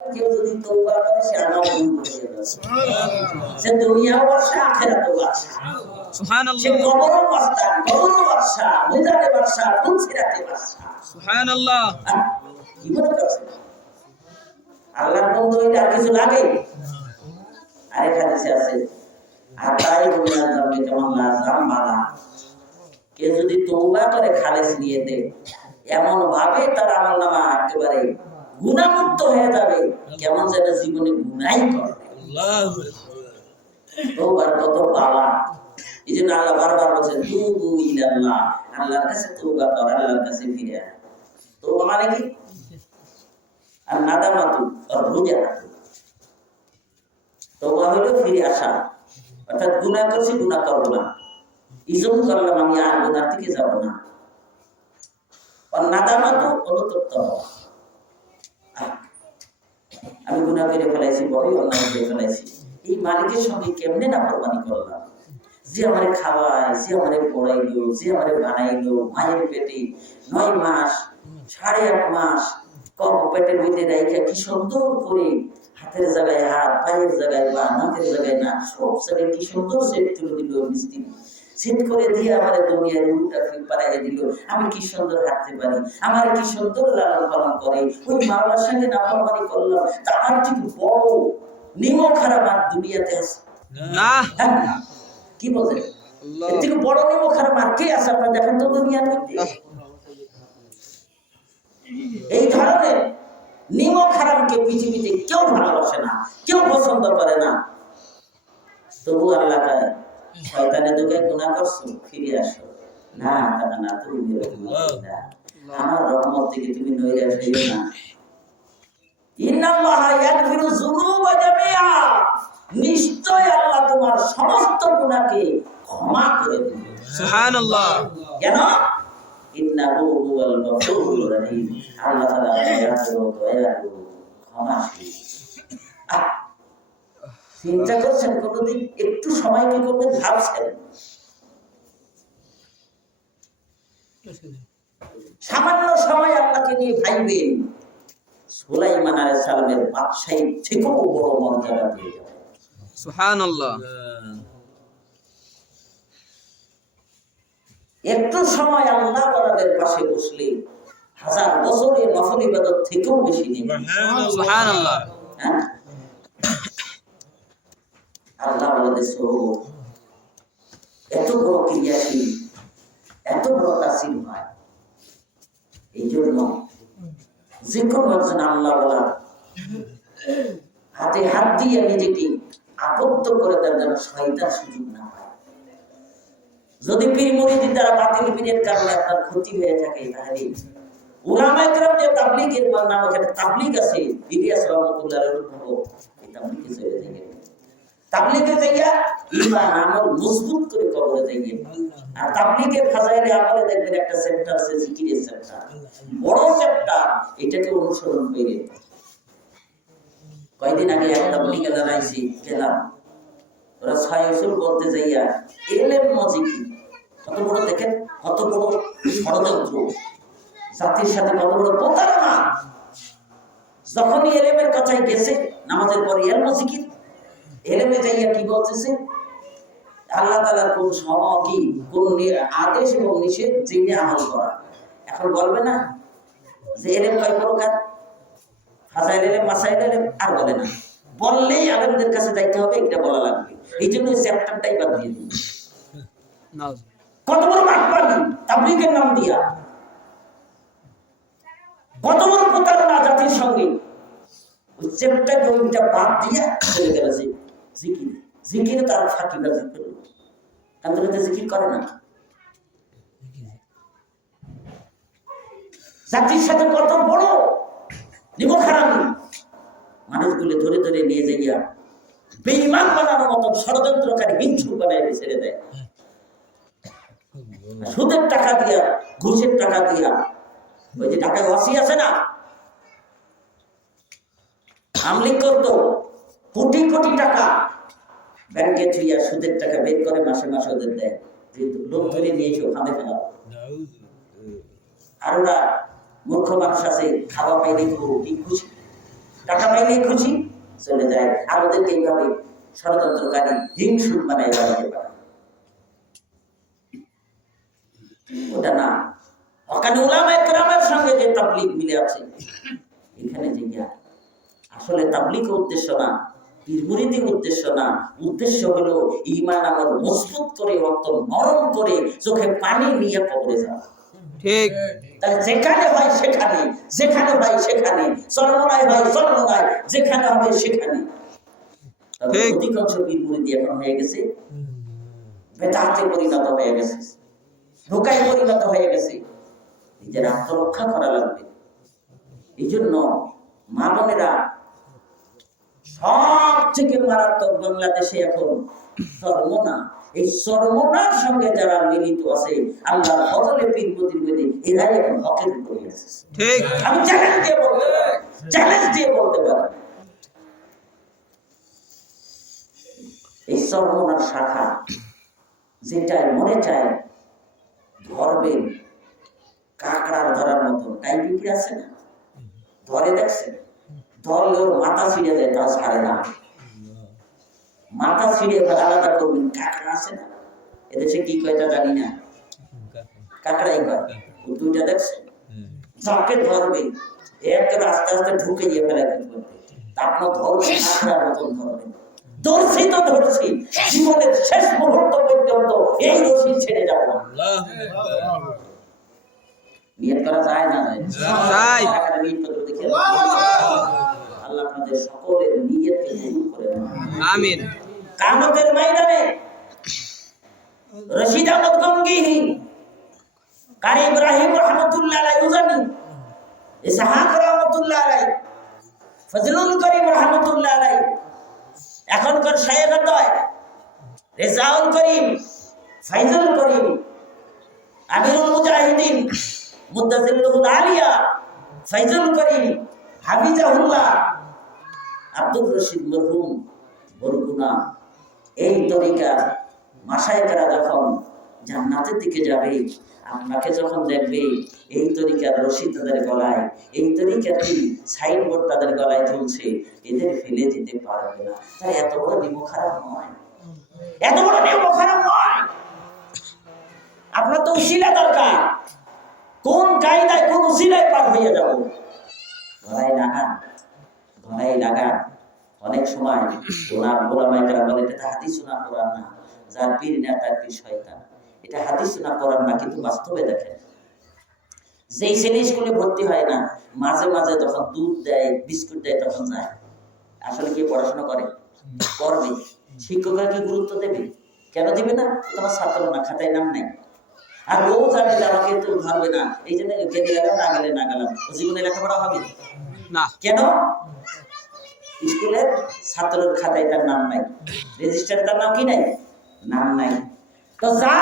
কেউ যদি তওবা করে সে আমার ভুল বুঝে গেছে, সে দুনিয়াও বাদশা আখিরাতেও বাদশা। সুবহানাল্লাহ। সে কবরও বাদশা, কবরও বাদশা, মিজানে বাদশা, ফুলসিরাতে বাদশা। সুবহানাল্লাহ। কি মনে করছেন আল্লাহর বন্ধু হইলে আর কিছু লাগে? আরেক হাদিসে আছে আতাই দুনিয়া যাবে কেমন না জামালা, কে যদি তওবা করে খালেস নিয়েতে এমন ভাবে তার আমলনামা একেবারে গুনাহমুক্ত হয়ে যাবে কেমন যেন জীবনে গুনাহই করে। আল্লাহু তওবার কত পাওয়া। এইজন্য আল্লাহ বারবার বলেন তুবু ইলাল্লাহ, আল্লাহর কাছে তওবা কর, আল্লাহর কাছে ফিরে আয়। তওবা মানে কি? আর নাদামাতু আর রুজা। তওবা হলো ফিরে আসা, অর্থাৎ গুনাহ করছি গুনাহ করব না, ইজম করলাম আমি আর গুনাহ থেকে যাব না। আর নাদামাতু অনুতপ্ত হওয়া, আমি গুনাহ করে ফেলাইছি, বড়ই অন্যায় করে ফেলাইছি, এই মালিকের সঙ্গে কেমনে নাফরমানি করলাম, যে আমারে খাওয়ায়, যে আমারে পড়াইলো, যে আমারে বানাইলো, মায়ের পেটে 9 মাস 8.5 মাস পেটের ভিতরে রাইখা কি সুন্দর করে হাতের জায়গায় হাত, পায়ের জায়গায় পা, নাকের জায়গায় নাক, সব জায়গায় কি সুন্দর সেট তুলে দিল মিস্ত্রি, সেট করে দিয়ে আমার দুনিয়ার উল্টা ফির পাড়াইয়া দিল। আমি কি সুন্দর হাঁটতে পারি, আমার কি সুন্দর লালন পালন করে, ওই মাওলার সঙ্গে নাফরমানি করলাম, তা আমার ঠিক বড় নিমক খারাপ আর দুনিয়াতে আছে না। কি বলেন এর থেকে বড় নিমক খারাপ আর কে আছে আপনারা দেখেন তো দুনিয়ার মধ্যে? এই ধরনের নিমক হারামকে পৃথিবীতে কেউ ভালোবাসে না, কেউ পছন্দ করে না। তবু আল্লাহ কয় শয়তানের দোকায় গুনাহ করছো, ফিরে আসো। না দাদা না, তুমি আমার রহমত থেকে তুমি নইরা যাইও না। ইন্নাল্লাহা ইয়াগফিরু যুনুবা জামিআ, নিশ্চয় আল্লাহ তোমার সমস্ত গুনাহকে ক্ষমা করে দিবেন। সুবহানাল্লাহ। কেন? ইন্নাহু হুয়াল গফুরুর রহিম, আল্লাহ তাআলা দয়ালু ক্ষমাশীল। চিন্তা করছেন কোনদিন একটু সময় কি করবেন ভাবছেন? সামান্য সময় আল্লাহকে নিয়ে ভাইবেন, সুলাইমান আলাইহিস সালামের বাদশাহীর থেকেও বড় মর্যাদা পেয়ে যাবেন। সুবহানাল্লাহ। একটু সময় আল্লাহ ওয়ালাদের পাশে বসলে 1000 বছরের নফল ইবাদত থেকেও বেশি নেবেন। সুবহানাল্লাহ। আল্লাহ ওয়ালাদের সওয়াব এত বড় ক্রিয়াশীল, এত বড় তাসির হয়। এই জন্য যে কোনো একজন আল্লাহ ওয়ালা হাতে হাত দিয়ে নিজেকে আবদ্ধ করে দেন যেন শয়তান সুযোগ না পায়। যদি পীর মুরিদের দ্বারা বাতিল পীরের কারণে আপনার ক্ষতি হয়ে থাকে, তাহলে উলামায়ে কেরাম যে তাবলীগের নামক একটা তাবলীগ আছে, ইলিয়াস রহমাতুল্লাহর উদ্ভব, এই তাবলীগে চলে যাবেন। তাবলীগে যাইয়া ঈমান আমল মজবুত করে কবরে যাইবেন। আর তাবলীগের ফাজাইলে আমলে দেখবেন একটা সেক্টর আছে জিকিরের সেক্টর, বড় সেক্টর, এটাকে অনুসরণ করেন। কয়েকদিন আগে একটা তাবলীগে দাঁড়াইছি গেলাম, ওরা 6 উসুল বলতে যাইয়া এলেম মজিকি, কত বড় দেখেন, কত বড় ষড়যন্ত্র, জাতির সাথে কত বড় প্রতারণা। যখনই এলেমের কথায় গেছে নামাজের পরে এলম জিকির, এলেমে যাইয়া কি বলতেছে আল্লাহ তাআলার কোন কি কোন আদেশ এবং নিষেধ জেনে আমল করা। এখন বলবে না যে এলেম কয় প্রকার, ফাজাইল এলেম, মাসাইল এলেম, আর বলে না, বললেই আলেমদের কাছে যাইতে হবে, এটা বলা লাগবে। এই জন্য চ্যাপ্টারটাই বাদ দিয়ে দিন। কত বড় বাটপারি তাবলীগের নাম দিয়া, কত বড় প্রতারণা জাতির সঙ্গে। ওই চ্যাপ্টারটা ওইটা বাদ দিয়া চলে গেল জিকির, জিকিরে তারা ফাঁকিবাজি করল, তাদের জিকির করে না। জাতির সাথে কত বড় নিমক হারামি, মানুষগুলো ধরে ধরে নিয়ে যাইয়া বেঈমান বানানোর মতো ষড়যন্ত্রকারী হিংসুক বানায় ছেড়ে দেয়। সুদের টাকা দিয়া, ঘুষের টাকা দিয়া, ওই যে ঢাকায় ওয়াসি আছে না, আমলিক করতো, কোটি কোটি টাকা ব্যাংকে থুইয়া সুদের টাকা বের করে মাসে মাসে ওদের দেয়, লোক ধরে নিয়ে এসে ওখানে ফেলা। আর ওরা মূর্খ মানুষ আছে, খাওয়া পাইলে কি খুশি, টাকা পাইলেই খুশি চলে যায়। আর ওদেরকে এইভাবে ষড়যন্ত্রকারী হিংসুক বানায় বানাতে পারে। ওটা না, হকানি উলামায়ে কেরামের সঙ্গে যে তাবলীগ মিলে আছে, এখানে যে জ্ঞান আসলে তাবলীগের উদ্দেশ্য না, পীর মুরিদের উদ্দেশ্য না, উদ্দেশ্য হলো ঈমান আমার মজবুত করে, অন্তর নরম করে, চোখে পানি নিয়ে কবরে যাওয়া। ঠিক। তাহলে যেখানে হয় সেখানে, যেখানে হয় সেখানে, চরমনায় হয় চরমনায়, যেখানে হবে সেখানে। অধিকাংশ পীর মুরিদ এখন হয়ে গেছে বেদাতে পরিণত হয়ে গেছে, ধোঁকায় পরিণত হয়ে গেছে। নিজের আত্মরক্ষা করা লাগবে। এই জন্য মা বোনেরা, সব থেকে মারাত্মক বাংলাদেশে এখন চরমনা। এই চরমনার সঙ্গে যারা মিলিত আছে আল্লাহর ফজলে পীর প্রতিনিধি, এরাই এখন হকের উপরে আছে। ঠিক। আমি চ্যালেঞ্জ দিয়ে বলতে পারি, এই চরমনার শাখা যেটাই মনে চায় ধরবেন, কাঁকড়ার ধরার মতো টাইপিং আছে না, ধরে দেখছেন, ধরলে ওর মাথা ছিঁড়ে যায়, তা ছাড়ে না। মাথা ছিঁড়ে আলাদা করবেন। কাঁকড়া আছে না, এদেশে কি কয় তা জানি না, কাঁকড়াই কয়। দুইটা দেখছেন, যাকে ধরবে একেবারে আস্তে আস্তে ঢুকে গিয়ে ফেলে ফেলবেন। আপনার ধরবেন, কাঁকড়ার মতন ধরবেন। ধরছি তো ধরছি, জীবনের শেষ মুহূর্ত পর্যন্ত এই রশি ছেড়ে যাব না। নিয়ত করা যায় না? যায়। আল্লাহ আপনাদের সকলের নিয়তকে কবুল করে নেন। আমিন। কিয়ামতের ময়দানে রশিদ আহমদ গঙ্গোহী, কারি ইব্রাহিম রাহমাতুল্লাহ আলাইহি উজানি, ইসহাক রাহমাতুল্লাহ আলাইহি, ফজলুল করিম রাহমাতুল্লাহ আলাইহি, এখনকার শায়েখদ্বয় রেজাউল করিম, ফাইজুল করিম, আমিরুল মুজাহিদিন মুদ্দাজিল্লুল আলিয়া, ফাইজুল করিম, হাফিজাহুল্লাহ, আব্দুর রশিদ মরহুম বরগুনা, এই তরিকার মাশায়েখরা যখন জান্নাতের দিকে যাবে, আপনাকে যখন দেখবে এই তরিকার রশি তাদের গলায়, এই তরিকার কি সাইনবোর্ড তাদের গলায় ঝুলছে, এদের ফেলে যেতে পারবে না। তাই এত বড় নিয়ম খারাপ নয়, এত বড় নিয়ম খারাপ নয়। আপনার তো উসিলা দরকার, কোন কায়দায় কোন উসিলায় পার হয়ে যাব। গলায় লাগা অনেক সময় ওলামায়ে কেরাম বলে এটা হাদিস না কোরআন না, যার পীর না তার পীর শয়তান। এটা হাদিস না কোরআন না, কিন্তু বাস্তবে দেখেন, যেই ছেলে স্কুলে ভর্তি হয় না, মাঝে মাঝে যখন দুধ দেয়, বিস্কুট দেয়, তখন যায়। আসলে কি পড়াশোনা করে? করবে। শিক্ষকরা কি গুরুত্ব দেবে? কেন দিবে না? তোমার ছাত্র না, খাতায় নাম নাই। আর ও জানে যে আমাকে তো ধরবে না, এই জন্য গেলে গেলাম, না গেলে না গেলাম। ও জীবনে লেখাপড়া হবে না। কেন? স্কুলের ছাত্রের খাতায় তার নাম নাই, রেজিস্টারে তার নাম কি নাই? নাম নাই। তো যা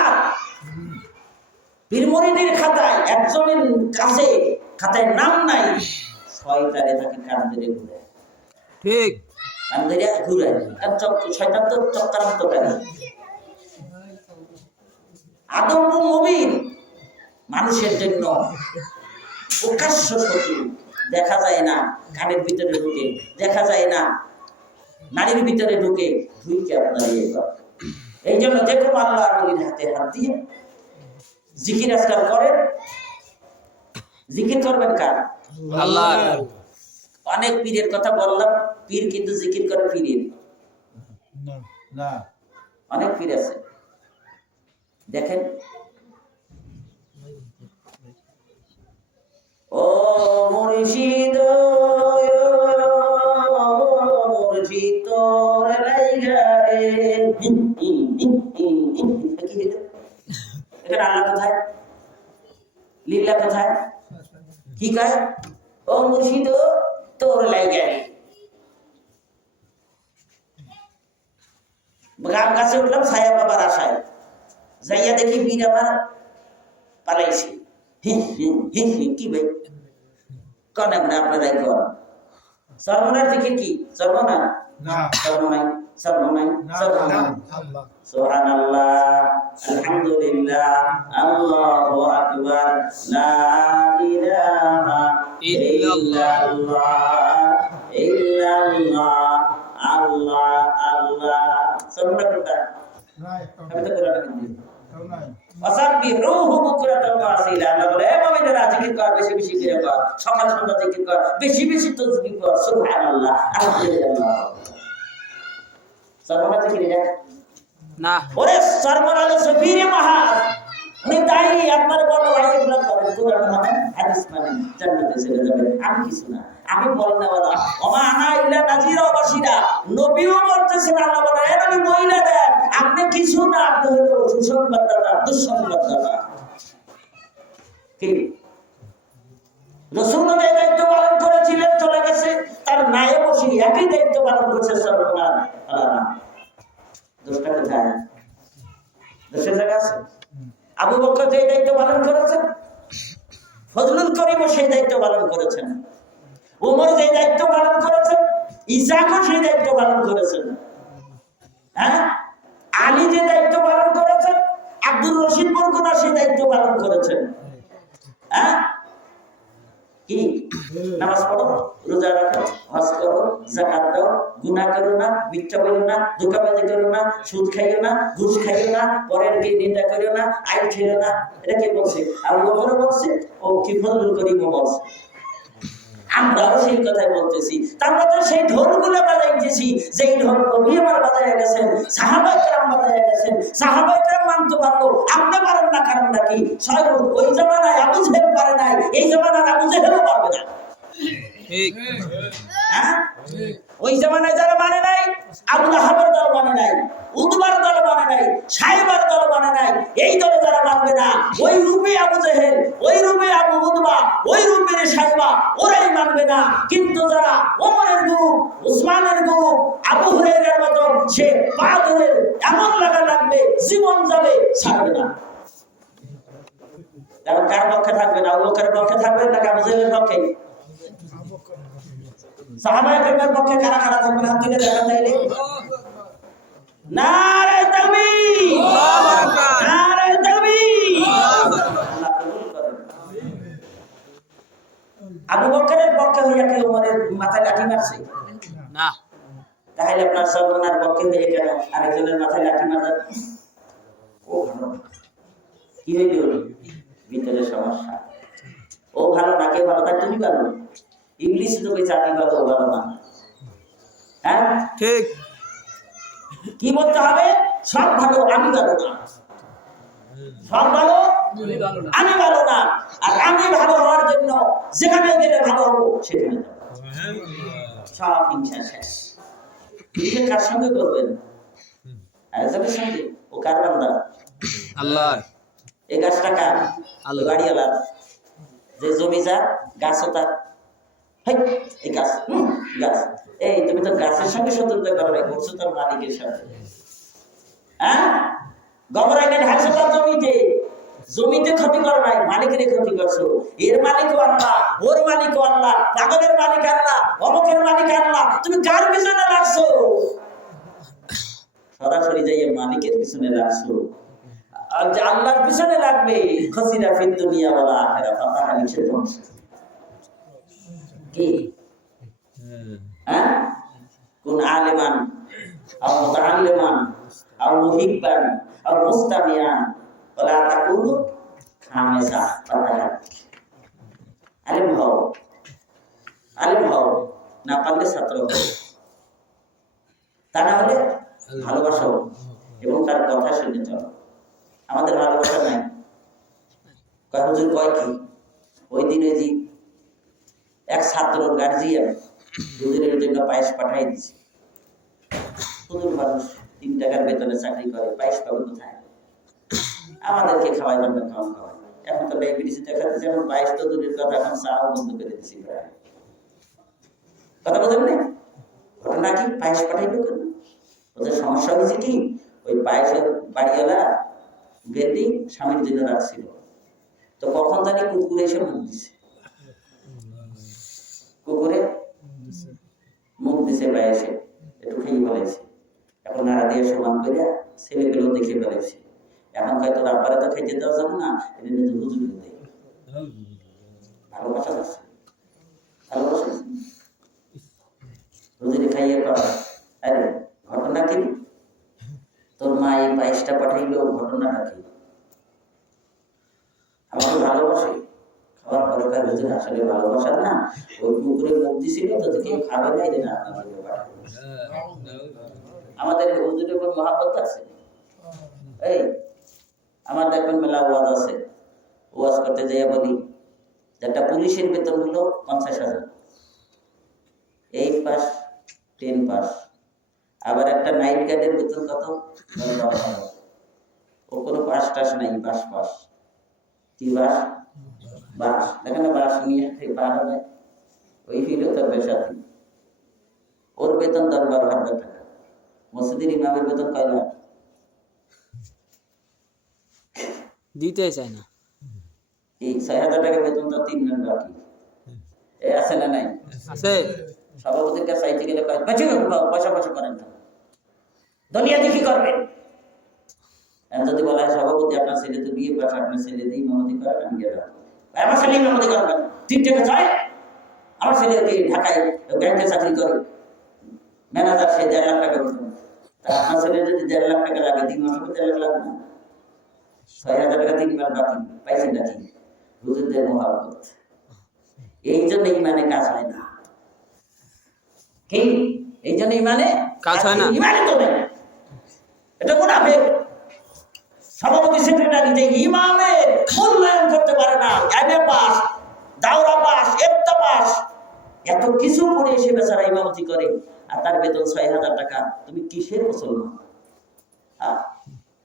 পীর মুরিদের খাতায় একজনের কাছে খাতায় নাম নাই, শয়তানে তাকে কান ধরে ঘুরায়। ঠিক, কান ধরে ঘুরায়। শয়তান তো চক্রান্ত করে। আদম মুমিন মানুষের জন্য প্রকাশ্য শত্রু, দেখা যায় না, কানের ভিতরে ঢুকে, দেখা যায় না, নারীর ভিতরে ঢুকে, ঢুকে আপনার ইয়ে করে। এই জন্য দেখো আল্লাহর ওলির হাতে হাত দিয়ে জিকির আজকার করেন। জিকির করবেন কার? আল্লাহ। অনেক পীরের কথা বললাম, পীর কিন্তু জিকির করে পীরের না। অনেক পীর আছে, দেখেন, ও মুর্শিদ মুর্শিদ তোর লাইগা রে, এখানে আল্লাহ কোথায়? লিল্লাহ কোথায়? কি কয়? ও মুর্শিদ তোর লাইগা রে। গাছ গাছে উঠলাম ছায়া বাবার আশায়, যাইয়া দেখি বীর আমার পালাইছে। কি ভাই কন আপনারাই কর। সর্বনার জিকির কি? সর্বনা সর্বনাই সর্বনাই সর্বনাই সুবহানাল্লাহ, আলহামদুলিল্লাহ, আল্লাহু আকবার, লা ইলাহা ইল্লাল্লাহ, ইল্লাল্লাহ আল্লাহ আল্লাহ সবটা কোনটা আমি তো কোরআনে দিই ওয়াসাব্বিহুহু বুকরাতাও ওয়া আসীলা আল্লাহ বলে এ মুমিনেরা জিকির কর বেশি বেশি করে কর সকাল সন্ধ্যা জিকির কর বেশি বেশি তাসবিহ কর সুবহানাল্লাহ আলহামদুলিল্লাহ সর্বনা জিকির না ওরে সর্বনা হলো সফিরে মাহাজ উনি তাই আপনার বড় ভাই এগুলো করেন কোরআন মানে হাদিস মানে জান্নাতে চলে যাবে আমি কিছু না আমি বলনেওয়ালা ওমা আনা ইল্লা নাজিরা ওয়া বাশিরা নবীও বলতেছেন আল্লাহ বলে এ নবী মহিলা দেন আপনি কিছু না আপনি হলো সুসংবাদদাতা দুঃসংবাদদাতা কি রাসূল যে দায়িত্ব পালন করেছিলেন চলে গেছে তার নায়ে বসে একই দায়িত্ব পালন করছে সাল্লাল্লাহু আলাইহি দোষটা কোথায় দোষের জায়গা আছে আবু বকর যে দায়িত্ব পালন করেছেন ফজলুল করিম সেই দায়িত্ব পালন করেছেন ওমর যে দায়িত্ব পালন করেছেন ইসাকও সেই দায়িত্ব পালন করেছেন হ্যাঁ আলী যে দায়িত্ব পালন করেছেন আব্দুর রশিদ বরগুনা সেই দায়িত্ব পালন করেছেন হ্যাঁ কি নামাজ পড়ো রোজা রাখো হজ করো যাকাত দাও গুনাহ করো না মিথ্যা বলো না ধোঁকাবাজি করো না সুদ খাইও না ঘুষ খাইও না পরের কে নিন্দা করো না আইল ঠেলো না এটা কে বলছে আবু বকর বলছে ও কি ফজলুল করিম বলছে আমরাও সেই কথাই বলতেছি আমরা তো সেই ঢোলগুলো বাজাইতেছি যেই ঢোল কবি আমার বাজাইয়া গেছেন সাহাবায়ে কেরাম বাজাইয়া গেছেন সাহাবায়ে কেরাম মানতে পারলো আপনি পারেন না কারণটা কি স্বয়ং ওই জামানায় আবু জেহেল পারে নাই এই জামানায় আবু জেহেলও পারবে না ঠিক হ্যাঁ ওই জামানায় যারা মানে নাই আবু লাহাবের দল মানে নাই উতবার দল মানে নাই সাইবার দল মানে নাই এই দলে যারা মানবে না ওই রূপে আবু জেহেল ওই রূপে আবু উতবা ওই রূপে সাইবা ওরাই মানবে না কিন্তু যারা ওমরের গ্রুপ উসমানের গ্রুপ আবু হুরায়রার মত সে পাগলের এমন লাগা লাগবে জীবন যাবে ছাড়বে না কারণ কার পক্ষে থাকবে না আবু বকরের পক্ষে থাকবে না আবু জেহেলের পক্ষে সাহাবায়ে কেরামের পক্ষে কারা কারা থাকবে হাত তুলে দেখা তাইলে নারে তাকবীর আল্লাহু আকবার নারে তাকবীর আল্লাহ কবুল করেন আবু বকরের পক্ষে হইয়া কি ওমরের মাথায় লাঠি মারছে না তাহলে আপনার সর্বনার পক্ষে হয়ে কেন আরেকজনের মাথায় লাঠি মারা ও ভালো কি হইল ভিতরে সমস্যা ও ভালো না কে ভালো তাই তুমি ভালো ইবলিস তো কইছে আমি ভালো ভালো না হ্যাঁ ঠিক কি বলতে হবে সব ভালো আমি ভালো না সব ভালো আমি ভালো না আর আমি ভালো হওয়ার জন্য যেখানে গেলে ভালো হবো সেখানে সব হিংসা শেষ নিজে কার সঙ্গে করবেন আরেকজনের সঙ্গে ও কার বান্দা আল্লাহ এই গাছটা কার আল্লাহ বাড়িওয়ালা যে জমি যা গাছও তার এই গাছ গাছ এই তুমি তো গাছের সঙ্গে শত্রুতা করো না করছো তোর মালিকের সাথে হ্যাঁ গোবর আইনে ঢালছো তার জমিতে জমিতে ক্ষতি করো নাই মালিকের ক্ষতি করছো এর মালিকও আল্লাহ ওর মালিকও আল্লাহ পাগলের মালিক আল্লাহ অমুকের মালিক আল্লাহ তুমি কার পিছনে লাগছো সরাসরি যাইয়ে মালিকের পিছনে লাগছো আর যে আল্লাহর পিছনে লাগবে খসিরা ফিদ দুনিয়া ওয়াল আখিরা ফাতাহা লিখে ধ্বংস কি হ্যাঁ কোন আলেমান আও মুতাআল্লিমান আও মুহিব্বান আও মুস্তামিয়ান ওয়ালা তাকুনু খামিসা ফাতাহা আলেম হও না পারলে ছাত্র হও তা না হলে ভালোবাসো এবং তার কথা শুনে চলো আমাদের ভালোবাসা নাই কয় হুজুর কয় কি ওই দিনে যে এক ছাত্র গার্জিয়ান দুদিনের জন্য পায়েস পাঠাই দিছে হুজুর মানুষ 3 টাকার বেতনে চাকরি করে পায়েস পাবে কোথায় আমাদেরকে খাওয়াই না খাওয়াই এখন তো ডায়াবেটিস দেখা দিচ্ছে এখন পায়েস তো দূরের কথা এখন চাও বন্ধ করে দিচ্ছি প্রায় কথা বলেন না ঘটনা কি পায়েস পাঠাইলো কেন ওদের সমস্যা হয়েছে কি ওই পায়েসের বাড়িওয়ালা বেদি স্বামীর জন্য রাখছিল তো কখন জানি কুকুরে এসে মুখ দিছে কুকুরে মুখ দিছে পায়েসে একটু খেয়ে বলেছে এখন নাড়া দিয়ে সমান করে ছেলেগুলো দেখে ফেলেছে এখন হয়তো রাব্বারে তো খাইতে দেওয়া যাবে না এটা নিজে হুজুর দেয় ভালোবাসা আছে ভালোবাসা খাইয়ে পাওয়া। আরে ঘটনা কি? তোর মা এই পায়েসটা পাঠাইলো, ঘটনাটা কি? আমাকে ভালোবাসে, খাবার পরে কার হুজুর আসলে ভালোবাসার না, ওই পুকুরে মুখ দিছিল তো কেউ খাবে না, এই জন্য আপনাদেরকে পাঠাবো। আমাদের হুজুরের উপর মহাব্বত আছে। এই আমার দেখবেন মেলা ওয়াজ আছে, ওয়াজ করতে যাইয়া বলি একটা পুলিশের বেতন হলো 50,000, 8 পাস 10 পাস। আবার একটা নাইট গার্ডের বেতন কত? ও কোনো পাস টাস নাই, বাস পাস। কি বাস? বাস। দেখেন বাস নিয়ে পার হবে, ওই ফিরও তার বেসাতি। ওর বেতন 10-12,000 টাকা। মসজিদের ইমামের বেতন কয় লাখ? দিতে চায় না। এই 6,000 টাকা বেতন তো 3 মাস বাকি। এ আছে না নাই? আছে। সভাপতির কাছে চাইতে গেলে কয় পয়সা পয়সা করেন না, দুনিয়াতে কি করবেন? যদি বলা হয় সভাপতি আপনার ছেলে তো বিয়ে পাশ, আপনার ছেলে দিয়ে ইমামতি করেন, আমি গেলাম। আমার ছেলে ইমামতি করবেন 3 টাকা চাই। আমার ছেলে ঢাকায় ব্যাংকে চাকরি করে, ম্যানেজার, সে 1.5 লাখ টাকা বেতন। তা আপনার ছেলে যদি 1.5 লাখ টাকা লাগে, 3 মাস হবে 1.5 লাখ লাগবে না? 6,000 টাকা 3 মাস বাকি পাইছেন নাকি? হুজুরদের মহাব্বত। এই জন্য ইমানে কাজ হয় না। কি? এই জন্য ইমানে কাজ হয় না। ইমানে তো নেই, এটা মুনাফিক। সভাপতি সেক্রেটারি যে ইমামের মূল্যায়ন করতে পারে না, এমএ পাস, দাওরা পাস, ইফতা পাস, এত কিছু পড়ে এসে বেচারা ইমামতি করে, আর তার বেতন 6,000 টাকা। তুমি কিসের মুসলমান?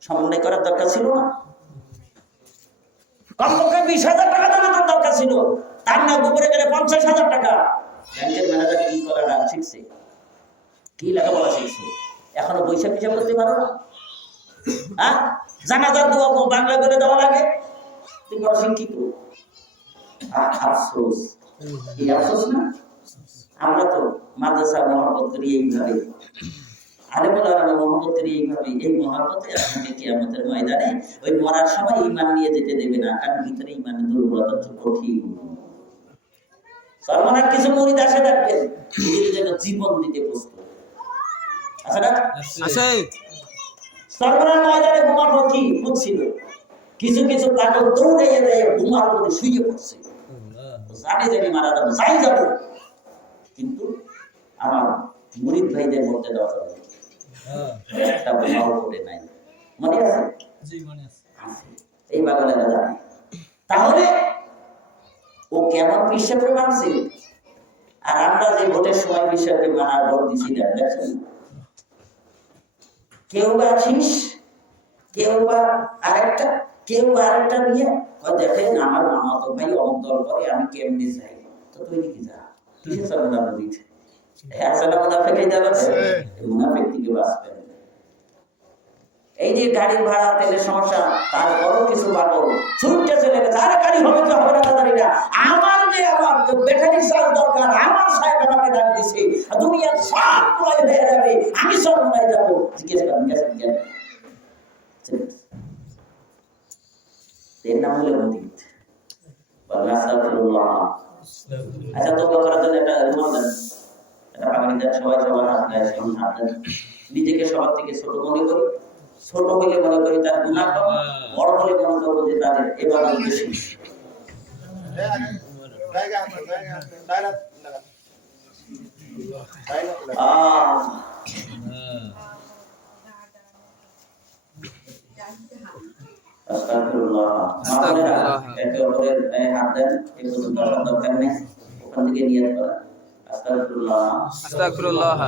সমন্বয় করার দরকার ছিল না? কমপক্ষে 20,000 টাকা তো বেতন দরকার ছিল। তার না উপরে গেলে 50,000 টাকা। ব্যাংকের ম্যানেজার কি করাটা শিখছে, কি লেখাপড়া শিখছে, এখনো বৈশাখ হিসাব করতে পারো না? হ্যাঁ, জানাজার দোয়া বাংলা করে দেওয়া লাগে। তুমি অশিক্ষিত। আফসোস, এই আফসোস না? আমরা তো মাদ্রাসা মহব্বত করি এইভাবে, আলেমুলামা মহব্বত করি এইভাবে। এই মহব্বতে আপনাকে কিয়ামতের ময়দানে ওই মরার সময় ঈমান নিয়ে যেতে দেবে না, কারণ ভিতরে ঈমানের দুর্বলতা তো কঠিন। সর্বনাশ কিছু মুরিদ আসে থাকবেন, নিজের জন্য জীবন দিতে প্রস্তুত আছে না? আছে। সর্বনাশ ময়দানে ঘুমানো কি বুঝছিল, কিছু কিছু পাগল দৌড়াইয়া যায় ঘুমার করে শুয়ে পড়ছে, জানে জানি মারা যাবো, যাই যাবো, কিন্তু আমার মুরিদ ভাইদের মধ্যে দেওয়া যাবে একটা বোমাও করে নাই। মনে আছে? এই পাগলেরা জানে। তাহলে ও কেমন বিশ্বাসে মানছে, আর আমরা যে ভোটের সময় বিশ্বাসে মানার ভোট দিছি না, দেখছেন? কেউ বা আছিস, কেউ বা আরেকটা, কেউ বা আরেকটা নিয়ে দেখেন আমার মামা তো ভাই অমুক দল করে, আমি কেমনি যাই, তো তুই কি যা, কিসের চলে না বলিছে? আসলে মুনাফিকই দাঁড়াচ্ছে, মুনাফিক থেকে বাঁচবেন। এই যে গাড়ির ভাড়া, তেলের সমস্যা, তারপরও কিছু পাগল ছুটতে চলে গেছে, আরে গাড়ি হবে কি হবে না জানি না, আমার যে আমার ব্যাটারি চার্জ দরকার, আমার সাহেব আমাকে ডাক দিছে, দুনিয়ার সব প্রয়োজন হয়ে যাবে, আমি সব মনে যাবো। জিজ্ঞেস করেন গেছেন কেন? এর নাম হলো মদিত। আচ্ছা, তো করার জন্য একটা রুমাল দেন, একটা পাগড়ি দেন, সবাই সবার হাত গায়ে সমান হাত দেন। নিজেকে সবার থেকে ছোট মনে করি, ছোট হলে মনে করি তার গুনাহ কম, বড় হলে মনে করবো যে তাদের ইবাদত বেশি। আস্তাগফিরুল্লাহ। একে অপরের গায়ে হাত দেন, এই পর্যন্ত আসার দরকার নেই, ওখান থেকে নিয়ত করা। আস্তাগফিরুল্লাহ, আস্তাগফিরুল্লাহ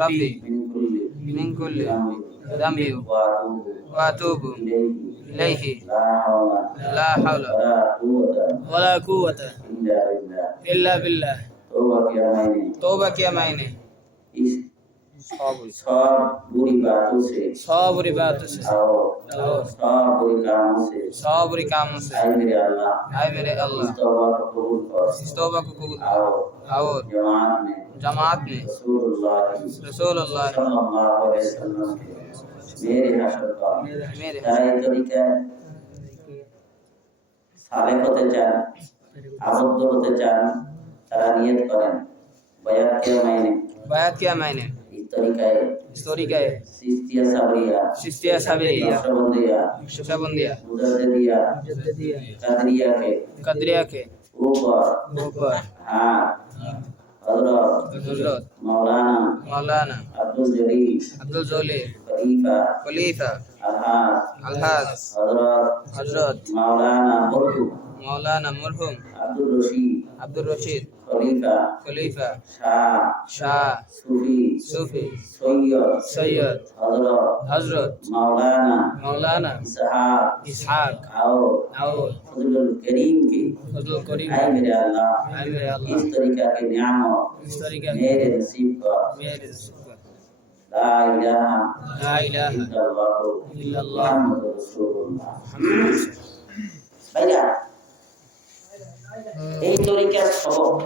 রাব্বি মিন কুল্লি যামবি ওয়া আতুবু ইলাইহি লা হাওলা ওয়ালা কুওয়াতা ইল্লা বিল্লাহ। तौबा किया मैंने सब बुरी बातों से सब बुरी कामों से आए मेरे अल्लाह इस तौबा को कबूल कर। और जमात में रसूलुल्लाह सल्लल्लाहु अलैहि वसल्लम के मेरे हशर का मेरे तरीका सालेह होते चान, आबद्ध होते चान, তারা নিয়ত করেন বায়াত কিয়া মাইনে बायत किया मैंने इस तरीका है सिस्तिया साबरिया नक्शबंदिया मुजद्दिदिया कदरिया के ऊपर हाथ हजरत मौलाना अब्दुल जलील खलीफा अलहाज हजरत मौलाना मरहूम अब्दुल रशीद खलीफा शाह सूफी सैयद हजरत मौलाना इसहाक और फजलुल करीम के आए मेरे अल्लाह इस तरीका के नियामत मेरे नसीब पर ला इलाहा इल्लल्लाह मुहम्मदुर রাসূলুল্লাহ ভাইয়া এই তরিকার সবক